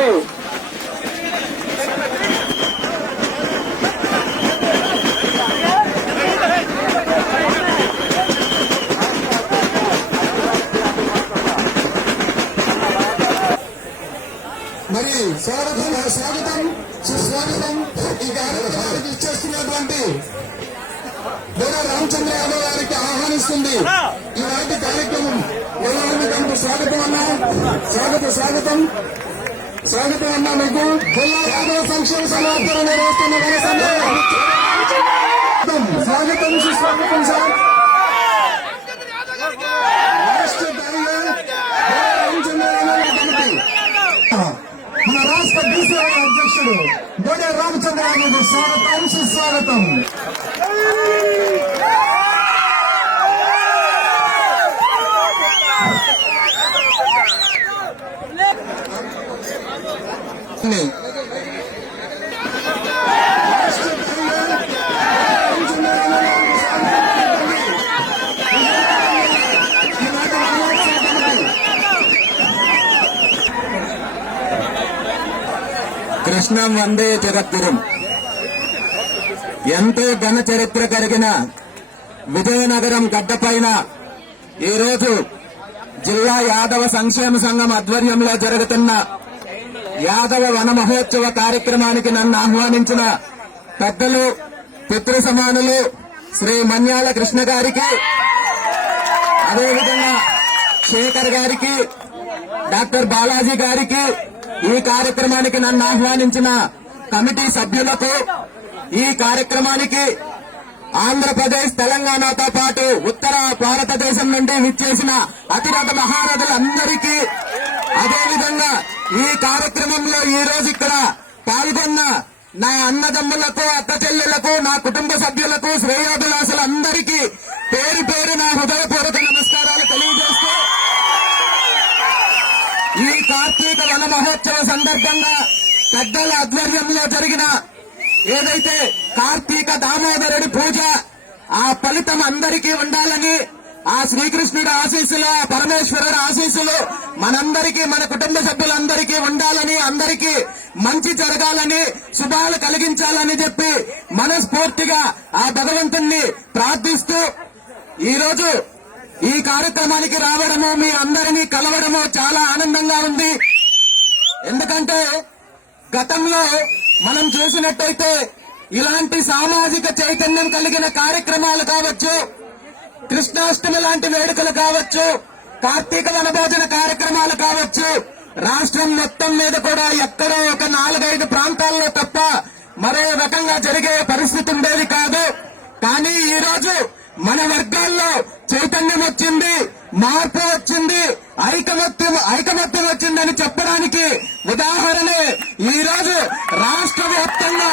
ఉంది మరి స్వాగతం స్వాగతం సుస్వాగతం. ఈ కార్యక్రమానికి ఇచ్చేస్తున్నటువంటి డోరా రామచంద్ర యాదవ్ గారికి ఆహ్వానిస్తుంది. ఈనాటి కార్యక్రమం ఎవరికి స్వాగతం అన్నా. స్వాగత స్వాగతం. స్వాగతం అన్నా మీకు. జిల్లా యాదవ సంక్షేమ సమాచారం నిర్వహిస్తున్న ఘన సందర్భం. స్వాగతం సుస్వాగతం సార్. రాష్ట్ర మన రాష్ట్ర బీసీఐ అధ్యక్షుడు బోడే రామచంద్ర యాదవ్ స్వాగతం సుస్వాగతం. కృష్ణం వందే జగద్గురం. ఎంతో ఘన చరిత్ర కలిగిన విజయనగరం గడ్డపైన ఈరోజు జిల్లా యాదవ సంక్షేమ సంఘం ఆధ్వర్యంలో జరుగుతున్న యాదవ వన మహోత్సవ కార్యక్రమానికి నన్ను ఆహ్వానించిన పెద్దలు పితృ సమానులు శ్రీ మన్యాల కృష్ణ గారికి అదేవిధంగా శేఖర్ గారికి డాక్టర్ బాలాజీ గారికి ఈ కార్యక్రమానికి నన్ను ఆహ్వానించిన కమిటీ సభ్యులకు ఈ కార్యక్రమానికి ఆంధ్రప్రదేశ్ తెలంగాణతో పాటు ఉత్తర భారతదేశం నుండి విచ్చేసిన అతిరథ మహారథులందరికీ అదేవిధంగా ఈ కార్యక్రమంలో ఈ రోజు ఇక్కడ పాల్గొన్న నా అన్నదమ్ములకు అక్క చెల్లెలకు నా కుటుంబ సభ్యులకు శ్రేయోభిలాసులందరికీ పేరు పేరు నా హృదయపూర్వక నమస్కారాలు తెలియజేస్తూ ఈ కార్తీక వన మహోత్సవ సందర్భంగా పెద్దల ఆధ్వర్యంలో జరిగిన ఏదైతే కార్తీక దామోదరుడి పూజ ఆ ఫలితం అందరికీ ఉండాలి. శ్రీకృష్ణుడి ఆశీస్సులు ఆ పరమేశ్వరుడి ఆశీస్సులు మనందరికీ మన కుటుంబ సభ్యులందరికీ ఉండాలని అందరికీ మంచి జరగాలని శుభాలు కలిగించాలని చెప్పి మనస్ఫూర్తిగా ఆ భగవంతుణ్ణి ప్రార్థిస్తూ ఈ రోజు ఈ కార్యక్రమానికి రావడము మీ అందరినీ కలవడము చాలా ఆనందంగా ఉంది. ఎందుకంటే గతంలో మనం చూసినట్టయితే ఇలాంటి సామాజిక చైతన్యం కలిగిన కార్యక్రమాలు కావచ్చు. కృష్ణాష్టమి లాంటి వేడుకలు కావచ్చు కార్తీక వనభోజన కార్యక్రమాలు కావచ్చు రాష్ట్రం మొత్తం మీద కూడా ఎక్కడో ఒక నాలుగైదు ప్రాంతాల్లో తప్ప మరో రకంగా జరిగే పరిస్థితి ఉండేది కాదు. కానీ ఈ రోజు మన వర్గాల్లో చైతన్యం వచ్చింది మార్పు వచ్చింది ఐకమత్యం ఐకమత్యం వచ్చిందని చెప్పడానికి ఉదాహరణే ఈ రోజు రాష్ట్ర వ్యాప్తంగా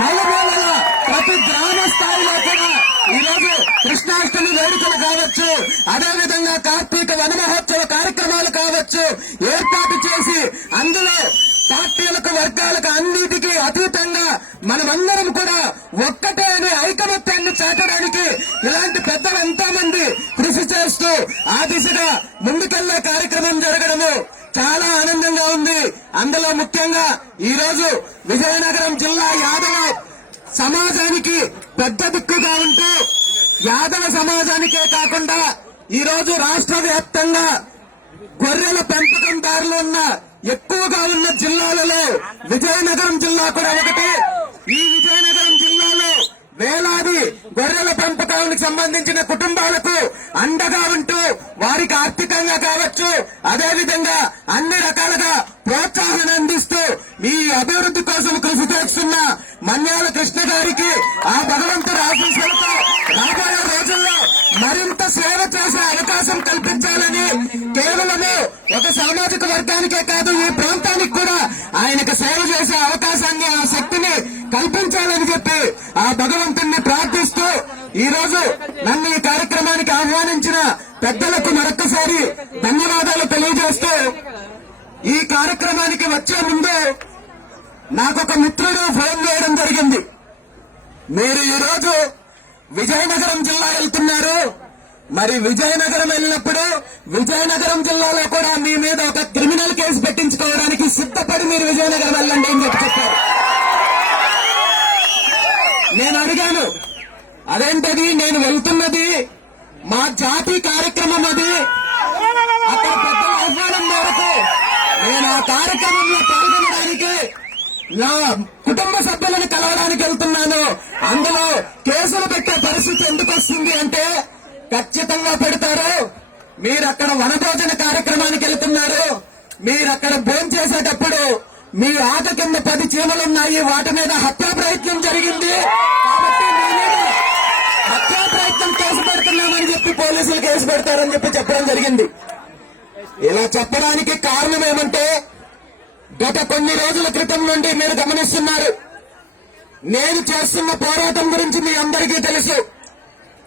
నలుమూలల ప్రతి గ్రామ స్థాయిలో కూడా ఈ రోజు కృష్ణా వేడుకలు కావచ్చు అదేవిధంగా కార్తీక వనమహోత్సవ కార్యక్రమాలు కావచ్చు ఏర్పాటు చేసి అందులో పార్టీలకు వర్గాలకు అన్నిటికీ అతీతంగా మనమందరం కూడా ఒక్కటే అనే ఐకమత్యాన్ని చాటడానికి ఇలాంటి పెద్దలు ఎంతో మంది కృషి చేస్తూ ఆ దిశగా ముందుకెళ్ళే కార్యక్రమం జరగడము చాలా ఆనందంగా ఉంది. అందులో ముఖ్యంగా ఈ రోజు విజయనగరం జిల్లా యాదవ సమాజానికి పెద్ద దిక్కుగా ఉంటూ యాదవ సమాజానికే కాకుండా ఈ రోజు రాష్ట్ర వ్యాప్తంగా గొర్రెల పెంపకందారులు ఉన్న ఎక్కువగా ఉన్న జిల్లాలలో విజయనగరం జిల్లా కూడా ఒకటి. ఈ విజయనగరం వేలాది గొర్రెల పెంపకానికి సంబంధించిన కుటుంబాలకు అండగా ఉంటూ వారికి ఆర్థికంగా కావచ్చు అదేవిధంగా అన్ని రకాలుగా ప్రోత్సాహం అందిస్తూ మీ అభివృద్ధి కోసం కృషి చేస్తున్న మన్యాల కృష్ణ గారికి ఆ భగవంతుడు ఆశీస్సులతో రాబోయే రోజుల్లో మరింత సేవ చేసే అవకాశం కల్పించాలని కేవలము ఒక సామాజిక వర్గానికే కాదు ఈ ప్రాంతానికి కూడా ఆయనకు సేవ చేసే అవకాశాన్ని ఆ శక్తిని కల్పించాలని చెప్పి ఆ భగవంతుణ్ణి ప్రార్థిస్తూ ఈ రోజు నన్ను ఈ కార్యక్రమానికి ఆహ్వానించిన పెద్దలకు మరొకసారి ధన్యవాదాలు తెలియజేస్తూ ఈ కార్యక్రమానికి వచ్చే ముందు నాకొక మిత్రుడు ఫోన్ చేయడం జరిగింది. మీరు ఈ రోజు విజయనగరం జిల్లా వెళ్తున్నారు. మరి విజయనగరం వెళ్ళినప్పుడు విజయనగరం జిల్లాలో కూడా మీ మీద ఒక క్రిమినల్ కేసు పెట్టించుకోవడానికి సిద్ధపడి మీరు విజయనగరం వెళ్ళండి అని చెప్పి చెప్పారు. నేను అడిగాను అదేంటది? నేను వెళ్తున్నది మా జాతి కార్యక్రమం అది. అక్కడ పెద్దల ఆహ్వానం మేరకు నేను ఆ కార్యక్రమంలో పాల్గొనడానికి నా కుటుంబ సభ్యులను కలవడానికి వెళ్తున్నాను. అందులో కేసులు పెట్టే పరిస్థితి ఎందుకు వస్తుంది అంటే ఖచ్చితంగా పెడతారు. మీరు అక్కడ వనభోజన కార్యక్రమానికి వెళ్తున్నారు. మీరు అక్కడ భోజనం చేసేటప్పుడు మీ ఆట కింద పది చీమలున్నాయి. వాటి మీద హత్యా ప్రయత్నం జరిగింది. కాబట్టి కేసు చెప్పి పోలీసులు కేసు పెడతారని చెప్పి చెప్పడం జరిగింది. ఇలా చెప్పడానికి కారణం ఏమంటే గత కొన్ని రోజుల క్రితం నుండి మీరు గమనిస్తున్నారు. నేను చేస్తున్న పోరాటం గురించి మీ అందరికీ తెలుసు.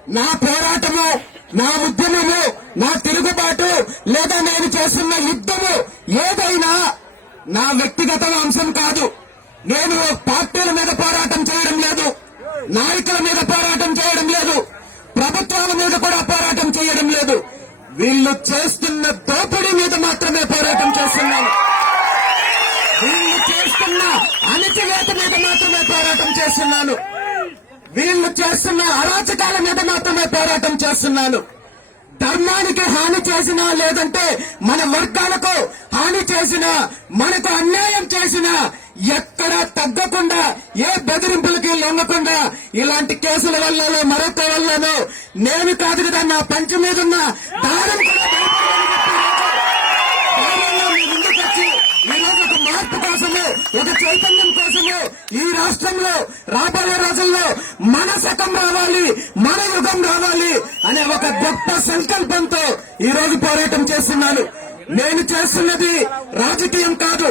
నా పోరాటము నా ఉద్యమము నా తిరుగుబాటు లేదా నేను చేస్తున్న యుద్ధము ఏదైనా నా వ్యక్తిగత అంశం కాదు. నేను పార్టీల మీద పోరాటం చేయడం లేదు. నాయకుల మీద పోరాటం చేయడం లేదు. చట్టాల మీద కూడా పోరాటం చేయడం లేదు. వీళ్ళు చేస్తున్న దోపిడీ మీద మాత్రమే పోరాటం చేస్తున్నాను వీళ్ళు చేస్తున్న అణచివేత మీద మాత్రమే పోరాటం చేస్తున్నాను వీళ్ళు చేస్తున్న అరాచకాల మీద మాత్రమే పోరాటం చేస్తున్నాను ధర్మానికి హాని చేసినా లేదంటే మన వర్గాలకు హాని చేసినా మనకు అన్యాయం చేసినా ఎక్కడ తగ్గకుండా ఏ బెదిరింపులకి లొంగకుండా ఇలాంటి కేసుల వల్లనో మరొక వల్లనో నేను కాదు కదా నా పంచ మీద ఉన్న దారం మార్పు కోసము ఒక చైతన్యం కోసము ఈ రాష్ట్రంలో రాబోయే రోజుల్లో మన శకం రావాలి మన యుగం రావాలి అనే ఒక గొప్ప సంకల్పంతో ఈ రోజు పోరాటం చేస్తున్నాను. నేను చేస్తున్నది రాజకీయం కాదు.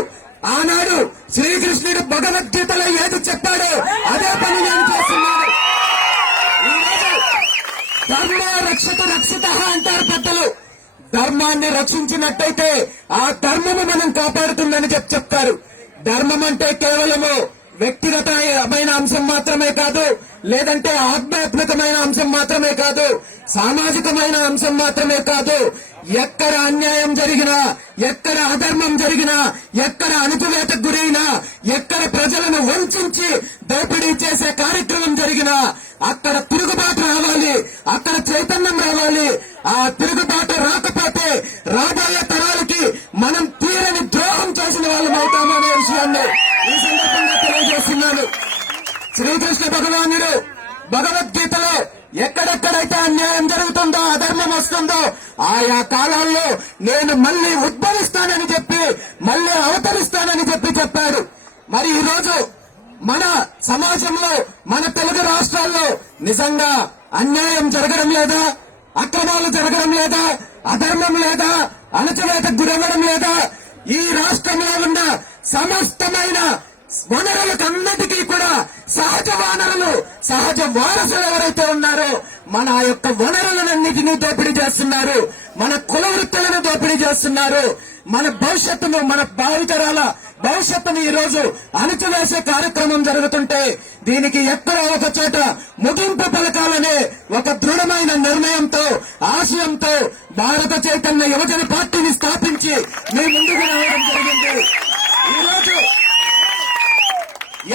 ఆనాడు శ్రీకృష్ణుడు భగవద్గీతలో ఏది చెప్పాడో అదే పని నేను చేస్తున్నాను. ధర్మ రక్షత రక్షిత అంటారు పెద్దలు. ధర్మాన్ని రక్షించినట్టయితే ఆ ధర్మము మనం కాపాడుతుందని చెప్పి చెప్తారు. ధర్మం అంటే కేవలము వ్యక్తిగతమైన అంశం మాత్రమే కాదు లేదంటే ఆధ్యాత్మికమైన అంశం మాత్రమే కాదు సామాజికమైన అంశం మాత్రమే కాదు. ఎక్కడ అన్యాయం జరిగినా ఎక్కడ అధర్మం జరిగినా ఎక్కడ అణచివేతకు గురైనా ఎక్కడ ప్రజలను వంచి దోపిడీ చేసే కార్యక్రమం జరిగినా అక్కడ తిరుగుబాటు రావాలి అక్కడ చైతన్యం రావాలి. ఆ తిరుగుబాటు రాకపోతే రాబోయే తరాలకి మనం తీరని ద్రోహం చేసిన వాళ్ళం అవుతామనే విషయాన్ని ఈ సందర్భంగా తెలియజేస్తున్నాను. శ్రీకృష్ణ భగవానుడు భగవద్గీతలో ఎక్కడెక్కడైతే అన్యాయం జరుగుతుందో అధర్మం వస్తుందో ఆయా కాలాల్లో నేను మళ్ళీ ఉద్భవిస్తానని చెప్పి మళ్ళీ అవతరిస్తానని చెప్పి చెప్పాడు. మరి ఈ రోజు మన సమాజంలో మన తెలుగు రాష్ట్రాల్లో నిజంగా అన్యాయం జరగడం లేదా అక్రమాలు జరగడం లేదా అధర్మం లేదా అణచివేతకు గురవ్వడం లేదా ఈ రాష్ట్రంలో ఉన్న సమస్తమైన వనరులకన్నిటికీ కూడా సహజ వనరులు సహజ వారసులు ఎవరైతే ఉన్నారో మన యొక్క వనరులన్నిటినీ దోపిడీ చేస్తున్నారు. మన కుల వృత్తులను దోపిడీ చేస్తున్నారు. మన భవిష్యత్తును మన భావితరాల భవిష్యత్తును ఈ రోజు అణచివేసే కార్యక్రమం జరుగుతుంటే దీనికి ఎక్కడ ఒక చోట ముగింపు పలకాలనే ఒక దృఢమైన నిర్ణయంతో ఆశయంతో భారత చైతన్య యువజన పార్టీని స్థాపించి మీ ముందుకు రావడం జరిగింది. ఈరోజు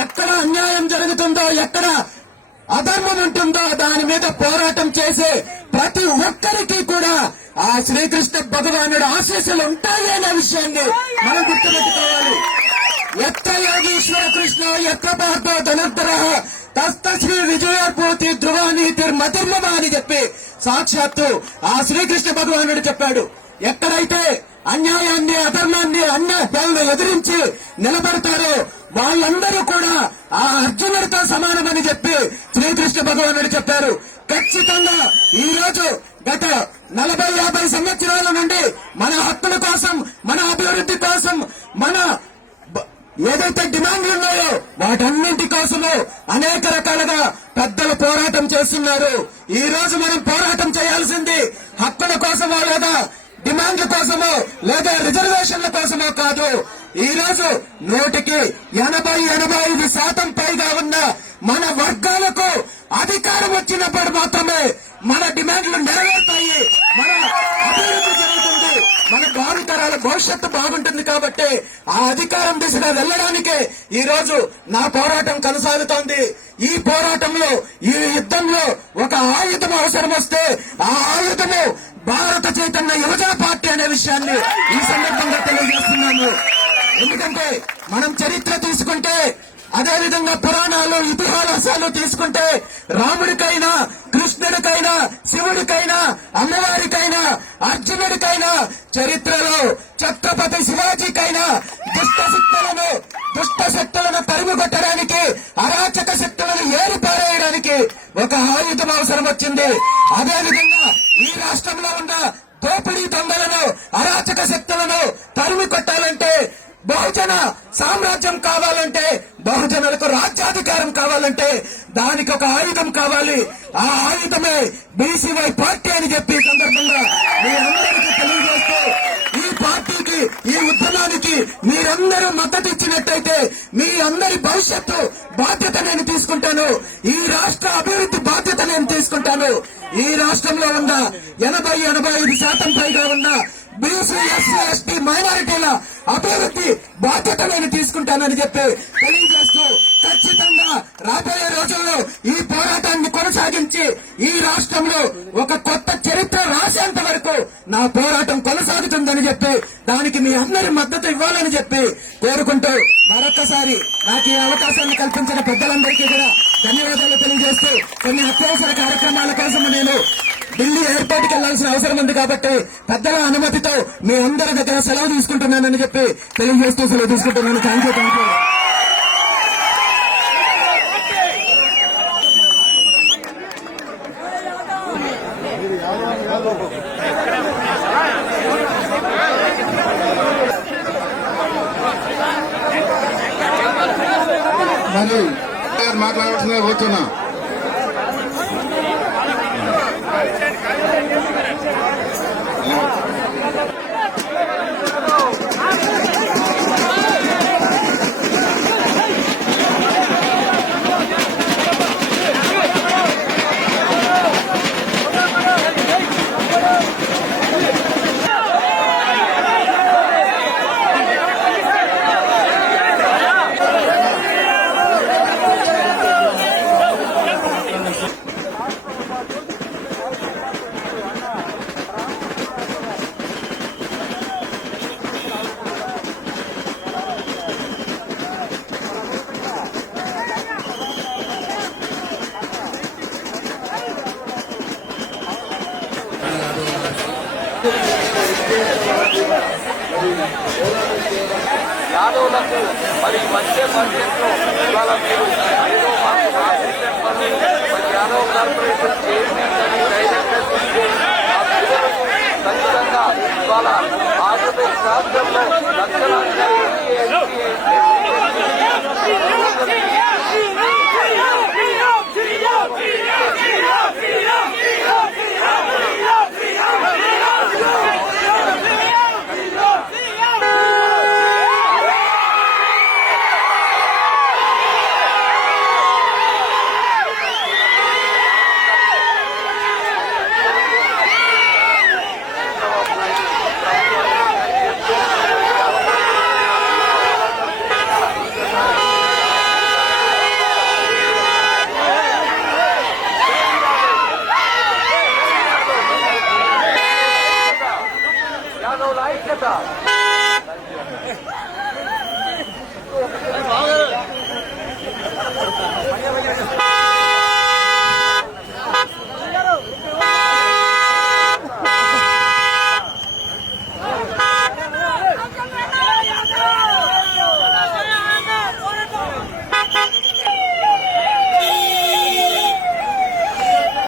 ఎక్కడ అన్యాయం జరుగుతుందో ఎక్కడ అధర్మం ఉంటుందో దాని మీద పోరాటం చేసే ప్రతి ఒక్కరికి కూడా ఆ శ్రీకృష్ణ భగవానుడు ఆశీస్సులు ఉంటాయి అనే విషయాన్ని మనం గుర్తుపెట్టుకోవాలి. ఎత్త యోగీశ్వర కృష్ణ ఎత్త పార్థ ధనంతర తస్త శ్రీ విజయపూర్తి ధ్రువానీతి మతిర్మమ అని చెప్పి సాక్షాత్తు ఆ శ్రీకృష్ణ భగవానుడు చెప్పాడు. ఎక్కడైతే అన్యాయాన్ని అధర్మాన్ని అన్యాయాలను ఎదిరించి నిలబడతారో. వాళ్ళందరూ కూడా ఆ అర్జునుడితో సమానమని చెప్పి శ్రీకృష్ణ భగవానుడు చెప్పారు. ఖచ్చితంగా ఈ రోజు గత నలభై యాభై సంవత్సరాల నుండి మన హక్కుల కోసం మన అభివృద్ధి కోసం మన ఏదైతే డిమాండ్లు ఉన్నాయో వాటన్నింటి కోసము అనేక రకాలుగా పెద్దలు పోరాటం చేస్తున్నారు. ఈ రోజు మనం పోరాటం చేయాల్సింది హక్కుల కోసమో లేదా డిమాండ్ల కోసమో లేదా రిజర్వేషన్ల కోసమో కాదు. ఈ రోజు నూటికి ఎనభై ఎనభై ఐదు శాతం పైగా ఉన్న మన వర్గాలకు అధికారం వచ్చినప్పుడు మాత్రమే మన డిమాండ్లు నెరవేరుతాయి. మన అభివృద్ధి జరుగుతుంది. మన భావితరాల భవిష్యత్తు బాగుంటుంది కాబట్టి ఆ అధికారం దిశగా వెళ్ళడానికే ఈ రోజు నా పోరాటం కొనసాగుతోంది. ఈ పోరాటంలో ఈ యుద్ధంలో ఒక ఆయుధం అవసరం వస్తే ఆ ఆయుధము భారత చైతన్య యువజన పార్టీ అనే విషయాన్ని ఈ సందర్భంగా తెలియజేస్తున్నాను ఎందుకంటే మనం చరిత్ర తీసుకుంటే అదే విధంగా పురాణాలు ఇతిహాసాలు తీసుకుంటే రాముడికైనా కృష్ణుడికైనా శివుడికైనా అమ్మవారికైనా అర్జునుడికైనా చరిత్రలో ఛత్రపతి శివాజీకైనా దుష్ట శక్తులను దుష్ట శక్తులను తరిమి కొట్టడానికి అరాచక శక్తులను ఏరిపారేయడానికి ఒక ఆయుధం అవసరం వచ్చింది. అదే విధంగా ఈ రాష్ట్రంలో ఉన్న దోపిడీ దొంగలను అరాచక శక్తులను తరిమి కొట్టాలంటే బహుజన సామ్రాజ్యం కావాలంటే బహుజనులకు రాజ్యాధికారం కావాలంటే దానికి ఒక ఆయుధం కావాలి. ఆ ఆయుధమే బీసీవై పార్టీ అని చెప్పి సందర్భంగా మీ అందరికీ తెలియజేస్తూ పార్టీకి ఈ ఉద్యమానికి మీరందరూ మద్దతు ఇచ్చినట్టయితే మీ అందరి భవిష్యత్తు బాధ్యత నేను తీసుకుంటాను. ఈ రాష్ట్ర అభివృద్ధి బాధ్యత నేను తీసుకుంటాను. ఈ రాష్ట్రంలో ఉన్న ఎనభై ఎనభై ఐదు శాతం పైగా ఉన్న బీసీ ఎస్సీ ఎస్టీ మైనారిటీల అభివృద్ధి బాధ్యత నేను తీసుకుంటానని చెప్పి తెలియజేస్తూ ఖచ్చితంగా రాబోయే రోజుల్లో ఈ పోరాటాన్ని కొనసాగించి ఈ రాష్ట్రంలో ఒక కొత్త చరిత్ర నా పోరాటం కొనసాగుతుందని చెప్పి దానికి మీ అందరి మద్దతు ఇవ్వాలని చెప్పి కోరుకుంటూ మరొకసారి నాకు ఈ అవకాశాన్ని కల్పించిన పెద్దలందరికీ కూడా ధన్యవాదాలు తెలియజేస్తూ కొన్ని అత్యవసర కార్యక్రమాల కోసం నేను ఢిల్లీ ఎయిర్పోర్ట్కి వెళ్ళాల్సిన అవసరం ఉంది కాబట్టి పెద్దల అనుమతితో మీ అందరి దగ్గర సెలవు తీసుకుంటున్నానని చెప్పి తెలియజేస్తూ సెలవు తీసుకుంటున్నాను. థ్యాంక్ యూ థ్యాంక్ యూ মাঠ লাগানোর সময় হতো না। యాదవులకు మరి వచ్చే బడ్జెట్లో ఇవాళ మీరు ఏదో మాకు మరి యాదవ్ కార్పొరేషన్ చైర్మన్ అని డైరెక్టర్ ఆ పిల్లలకు ఖచ్చితంగా ఇవాళ ఆంధ్రప్రదేశ్ రాష్ట్రంలో లక్షలాది ఎస్సీ, ఎస్టీ, యాదవుల ఐక్యత